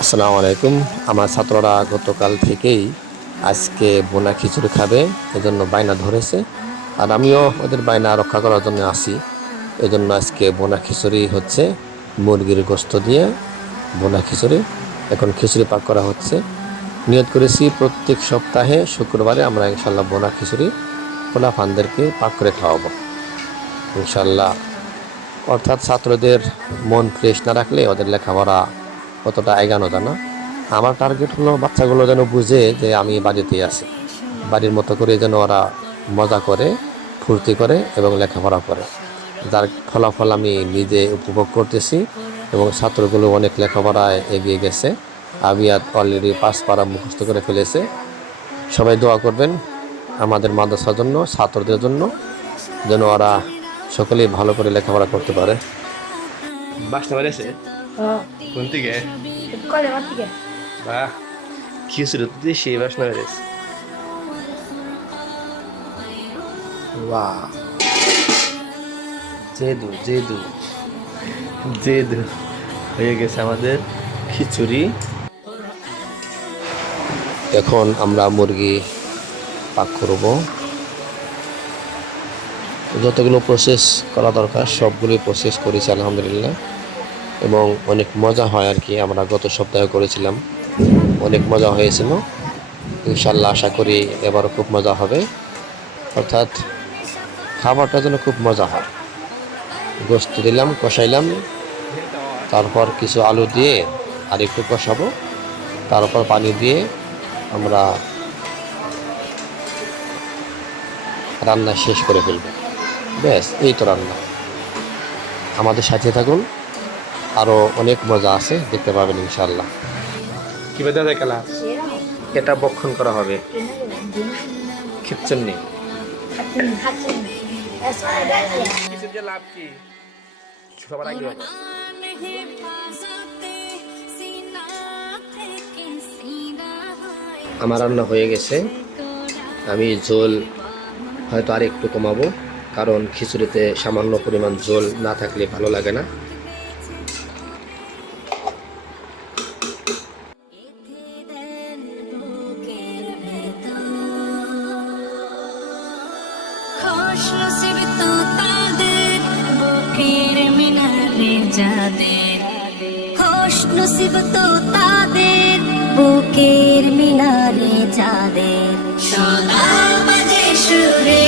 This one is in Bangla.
আসসালামু আলাইকুম। আমার ছাত্ররা গতকাল থেকেই আজকে বোনা খিচুড়ি খাবে, এজন্য বায়না ধরেছে। আর আমিও ওদের বায়না রক্ষা করার জন্য আসি। এজন্য আজকে বোনা খিচুড়ি হচ্ছে মুরগির গোস্ত দিয়ে বোনা খিচুড়ি। এখন খিচুড়ি পাক করা হচ্ছে। নিয়ত করেছি প্রত্যেক সপ্তাহে শুক্রবারে আমরা ইনশাল্লাহ বোনা খিচুড়ি পোলাপানদেরকে পাক করে খাওয়াবো ইনশাল্লাহ। অর্থাৎ ছাত্রদের মন ফ্রেশ না রাখলে ওদের লেখাপড়া অতটা এগানো যায় না। আমার টার্গেট হলো বাচ্চাগুলো যেন বুঝে যে আমি বাড়িতেই আছি, বাড়ির মতো করে যেন ওরা মজা করে, ফুর্তি করে এবং লেখাপড়া করে, যার ফলাফল আমি নিজে উপভোগ করতেছি। এবং ছাত্রগুলো অনেক লেখাপড়ায় এগিয়ে গেছে। আবিয়াত অলরেডি 5 পারা মুখস্থ করে ফেলেছে। সবাই দোয়া করবেন আমাদের মাদ্রাসার জন্য, ছাত্রদের জন্য, যেন ওরা সকলেই ভালো করে লেখাপড়া করতে পারে। বাসটা বেড়েছে কোন থেকে? বাহ, খিচুড়ি তো দিয়ে সেই বাসনা বেড়েছে। বাহ, জেদু জেদু জেদু হয়ে গেছে আমাদের খিচুড়ি। এখন আমরা মুরগি পাক করব। যতগুলো প্রসেস করা দরকার সবগুলোই প্রসেস করেছি আলহামদুলিল্লাহ, এবং অনেক মজা হয় আর কি। আমরা গত সপ্তাহে করেছিলাম, অনেক মজা হয়েছিল। ইনশাল্লাহ আশা করি এবারও খুব মজা হবে। অর্থাৎ খাবারটা যেন খুব মজা হয়। গোস্ত দিলাম, কষাইলাম, তারপর কিছু আলু দিয়ে আর একটু কষাবো, তারপর পানি দিয়ে আমরা রান্না শেষ করে ফেলব। ব্যাস, এই তো রান্না। আমাদের সাথে থাকুন, আরও অনেক মজা আছে, দেখতে পাবেন ইনশাল্লাহ। কি বেদা দেখালা? এটা বক্ষণ করা হবে খিচুড়ি। লাভ কি সবার আগে হবে। আমার রান্না হয়ে গেছে। আমি ঝোল হয়তো আর একটু কমাবো, কারণ খিচুড়িতে সামান্য পরিমাণ ঝোল না থাকলে ভালো লাগে না। খুশ নসিব তো তাদের বুকের মিনারে যাদের সোনার মাঝে সুরে